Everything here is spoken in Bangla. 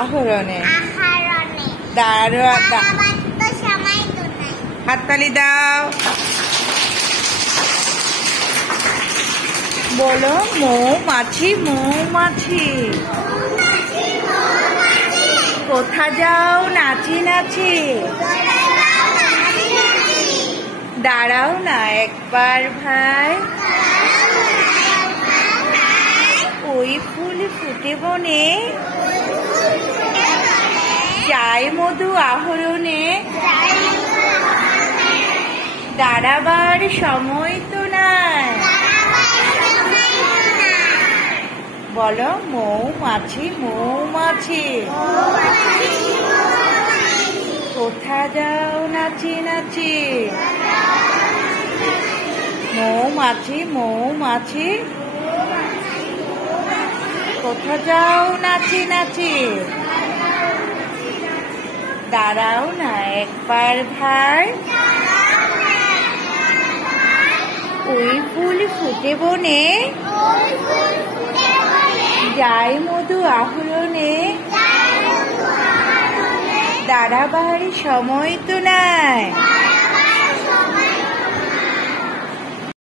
আহরণে। হাততালি দাও। বলো মৌমাছি মৌমাছি কোথা যাও নাচি নাচি। দাঁড়াও না একবার ভাই, ওই ফুল ফুটে বনে যাই মধু আহরণে। দাঁড়াবার সময় তো নাই। বলো মৌমাছি মৌমাছি কোথা যাও নাচি নাচি। মৌমাছি মৌমাছি কোথা যাও নাচি নাচি। দাঁড়াও না একবার ভাই, ওই ফুল ফুটে বনে যাই মধু আহরণে। দাঁড়াবার সময় তো নাই।